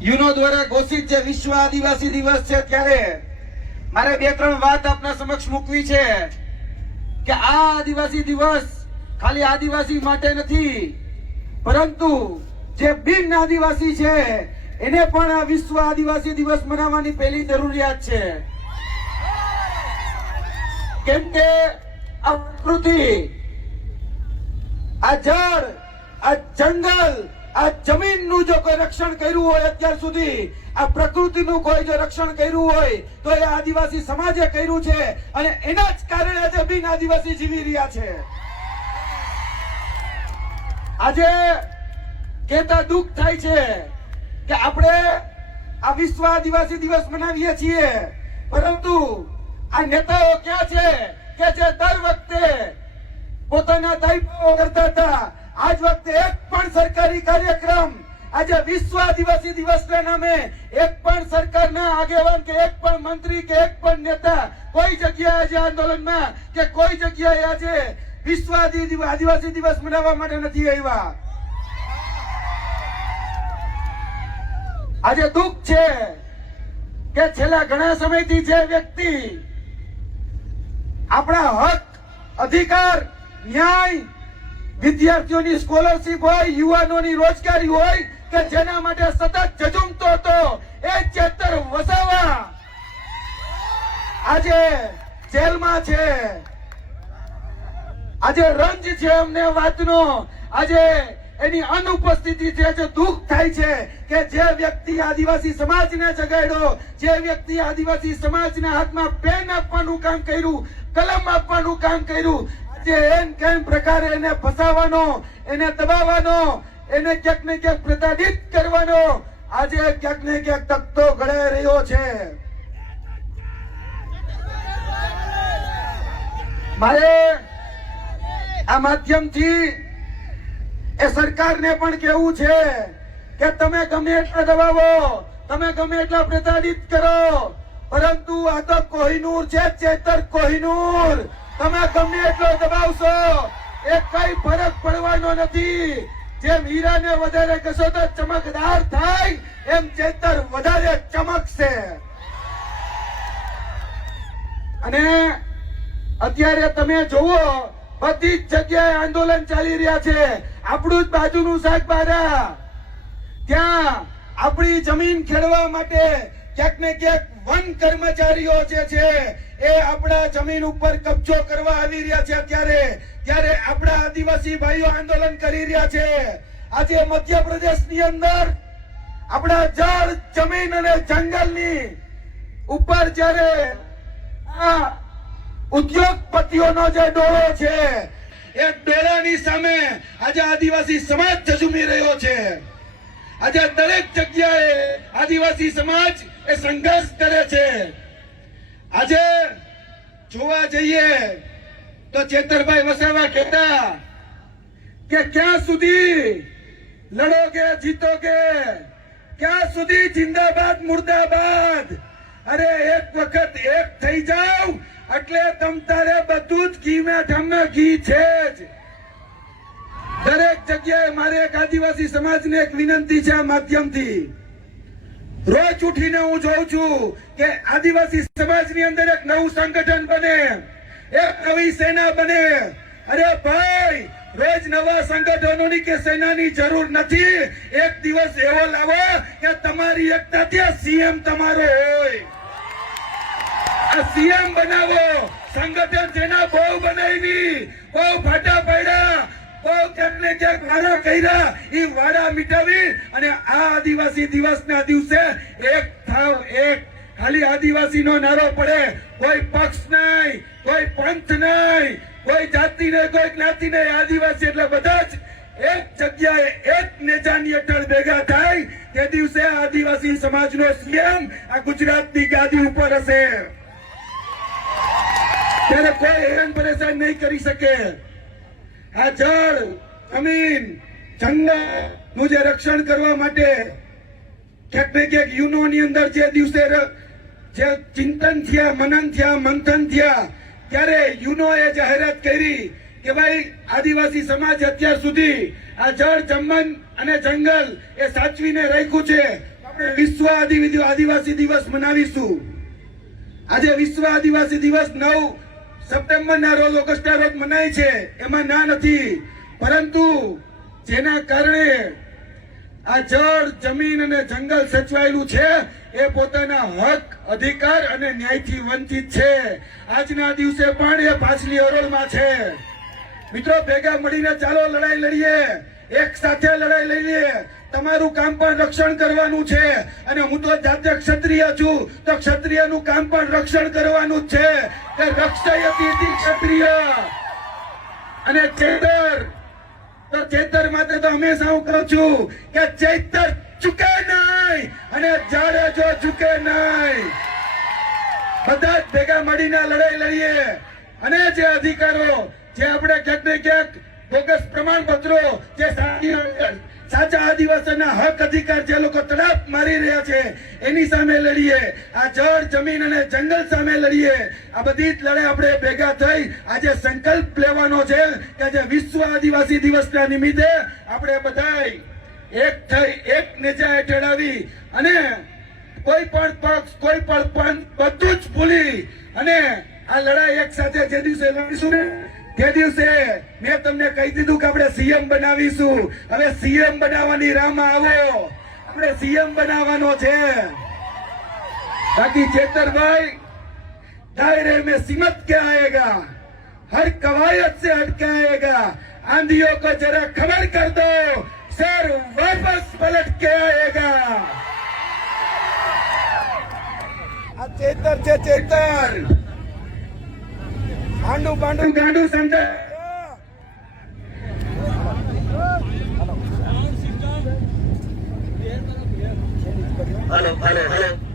યુનો દ્વારા ઘોષિત જે વિશ્વ આદિવાસી દિવસ છે ત્યારે મારે 2-3 વાત આપના સમક્ષ મૂકવી છે કે આ આદિવાસી દિવસ ખાલી આદિવાસી માટે નથી, પરંતુ જે બિન આદિવાસી છે એને પણ આ વિશ્વ આદિવાસી દિવસ મનાવવાની પહેલી જરૂરિયાત છે. કેમ કે આ પ્રકૃતિ, આ જળ, આ જંગલ, આ જમીનનું જો કોઈ રક્ષણ કર્યું હોય અત્યાર સુધી, આ પ્રકૃતિનું કોઈ જો રક્ષણ કર્યું હોય તો એ આદિવાસી સમાજે કર્યું છે અને એના જ કારણે આજે બિન આદિવાસી જીવી રહ્યા છે. આજે કહેતા દુઃખ થાય છે કે આપણે આ વિશ્વ આદિવાસી દિવસ મનાવીએ છીએ, પરંતુ આ નેતાઓ ક્યાં છે કે જે દર વખતે પોતાના દાયકાઓ કરતા હતા, આજ વખતે એક પણ સરકારી કાર્યક્રમ, આજે વિશ્વ આદિવાસી દિવસના નામે એક પણ સરકારના આગેવાન કે એક પણ મંત્રી કે એક પણ નેતા કોઈ જગ્યાએ આજે આંદોલનમાં કે કોઈ જગ્યાએ આજે વિશ્વ આદિવાસી દિવસ મનાવવા માટે નથી આવ્યા. આજે દુઃખ છે કે છેલ્લા ઘણા સમયથી જે વ્યક્તિ આપણા હક, અધિકાર, ન્યાય, વિદ્યાર્થીઓની સ્કોલરશીપ હોય, યુવાનોની રોજગારી હોય કે જેના માટે સતત ઝઝૂમતો હતો, એ ચેતર વસાવા આજે જેલમાં છે. આજે રંજ છે અમને વાતનો, આજે એની અનુપસ્થિતિ છે. જે દુઃખ થાય છે કે જે વ્યક્તિ આદિવાસી સમાજને જગાડ્યો, જે વ્યક્તિ આદિવાસી સમાજના હાથમાં પેન આપવાનું કામ કર્યું, કલમ આપવાનું કામ કર્યું, આજે એમ કેમ પ્રકારે એને ફસાવાનો, એને દબાવવાનો, એને ક્યાંક ને ક્યાંક પ્રતાડિત કરવાનો આજે ક્યાંક ને ક્યાંક તકતો ઘડાઈ રહ્યો છે. મારે આ માધ્યમથી એ સરકારને પણ કહેવું છે કે તમે ગમે એટલા દબાવો, તમે ગમે એટલા પ્રતાડિત કરો, પરંતુ આ તો કોહિનૂર છે, ચેતર કોહિનૂર. તમે ગમે એટલો દબાવશો એ કઈ ફરક પડવાનો નથી. જેમ હીરાને વધારે ઘસો તો ચમકદાર થાય, એમ ચેતર વધારે ચમકશે. અને અત્યારે તમે જુઓ, બધી જ જગ્યાએ આંદોલન ચાલી રહ્યા છે. આપણું જ બાજુનું શાકબારા, ત્યાં આપણી જમીન ખેડવા માટે ક્યાંક ને ક્યાંક વન કર્મચારીઓ જે છે એ આપણા જમીન ઉપર કબજો કરવા આવી રહ્યા છે. ત્યારે આપણા આદિવાસી ભાઈઓ આંદોલન કરી રહ્યા છે. આજે મધ્યપ્રદેશની અંદર આપણા જળ, જમીન અને જંગલની ઉપર જ્યારે આ ઉદ્યોગપતિઓનો જે ડોળો છે, એ ડોળાની સામે આજે આદિવાસી સમાજ ઝઝૂમી રહ્યો છે. આજે દરેક જગ્યાએ આદિવાસી સમાજ એ સંઘર્ષ કરે છે. આજે જોવા જઈએ તો ચેતરભાઈ વસાવા કહેતા કે ક્યાં સુધી લડોગે જીતોગે, ક્યાં સુધી જિંદાબાદ મુર્દાબાદ. અરે એક વખત એક થઈ જાવ એટલે તમ તારે બધું જ ઘી મેં ઠામે ઘી છે જ. દરેક જગ્યાએ મારે એક આદિવાસી સમાજને એક વિનંતી છે આ માધ્યમથી. રોજ ઉઠીને હું જોઉં છું કે આદિવાસી સમાજની અંદર એક નવું સંગઠન બને, એક નવી સેના બને. અરે ભાઈ, રોજ નવા સંગઠનોની કે સેનાની જરૂર નથી. એક દિવસ એવો લાવો કે તમારી એકતાથી સીએમ તમારો હોય. આ સીએમ બનાવો. સંગઠન જેના બહુ બનાવી, બહુ ફાટા પાડ્યા, બહુ ક્યાંક ને ક્યાંક વાડા કર્યા, એ વાડા મિટાવી અને આ આદિવાસી દિવસના દિવસે એક થાવ, એક ખાલી આદિવાસી નો નારો પડે. કોઈ પક્ષ નહીં, કોઈ પંથ નહીં, કોઈ જાતિ નહીં, કોઈ જ્ઞાતિ નહીં. આદિવાસી એટલે બધા જ એક જગ્યાએ એક નેજાની હેઠળ ભેગા થાય. તે દિવસે આદિવાસી સમાજનો સીએમ આ ગુજરાતની ગાદી ઉપર હશે. ત્યારે કોઈ હેરાન પરેશાન નહીં કરી શકે. આ જળ, જમીન, જંગલ નું જે રક્ષણ કરવા માટે ક્યાંક ને ક્યાંક યુનોની અંદર જે દિવસે જે ચિંતન થયા, મનન થયા, મંથન થયા, ત્યારે યુનોએ જાહેરાત કરી કે ભાઈ આદિવાસી સમાજ અત્યાર સુધી આ જળ, જમીન અને જંગલ એ સાચવીને રાખ્યું છે. વિશ્વ આદિવાસી દિવસ મનાવીશું. આજે વિશ્વ આદિવાસી દિવસ 9 સપ્ટેમ્બરના રોજ, ઓગસ્ટના રોજ મનાય છે, એમાં ના નથી. પરંતુ જેના કારણે આ જળ, જમીન અને જંગલ સચવાયેલું છે એ પોતાના હક, અધિકાર અને ન્યાયથી વંચિત છે. આજના દિવસે પણ એ પાછલી હરોળમાં છે. મિત્રો, ભેગા મળીને ચાલો લડાઈ લડીએ, એક સાથે લડાઈ લડીએ. તમારું કામ પણ રક્ષણ કરવાનું છે અને હું તો જાતે ક્ષત્રિય છું, તો ક્ષત્રિયનું કામ પણ રક્ષણ કરવાનું જ છે. કે રક્ષયતિ ક્ષત્રિય. અને તો ચેતર માટે તો હંમેશા હું કહું છું કે ચૈતર ચૂકે નહીં અને જાડેજો ચૂકે નહીં. બધા જ ભેગા મળીને લડાઈ લડીએ અને જે અધિકારો, જે આપણે ક્યાંક ને ક્યાંક બોગસ પ્રમાણપત્રો, જે સાચા આદિવાસીના હક, અધિકાર જે લોકો તડાપ મારી રહ્યા છે એની સામે લડીએ. આ જળ, જમીન અને જંગલ સામે લડીએ. આ બધી જ લડાઈ આપણે ભેગા થઈ આજે સંકલ્પ લેવાનો છે કે આજે વિશ્વ આદિવાસી દિવસના નિમિત્તે આપણે બધાય એક થઈ, એક નેજા હેઠળ આવી અને કોઈ પણ પક્ષ, કોઈ પણ પંથ બધું જ ભૂલી અને આ લડાઈ એક સાથે જે દિવસે લડીશું ને તે દિવસે મેં તમને કહી દીધું કે આપણે સીએમ બનાવીશું. હવે સીએમ બનાવવાની રાહમાં આવો, આપણે સીએમ બનાવવાનો છે. બાકી ચેતરભાઈ, दायरे में सिमट के आएगा, हर कवायद से हट के आएगा. आंधियों को जरा खबर कर दो, सर वापस पलट के आएगा. आ चेतर છે ચેતર, આંડુ પાંડુ ગાંડુ સમજા. Hello hello hello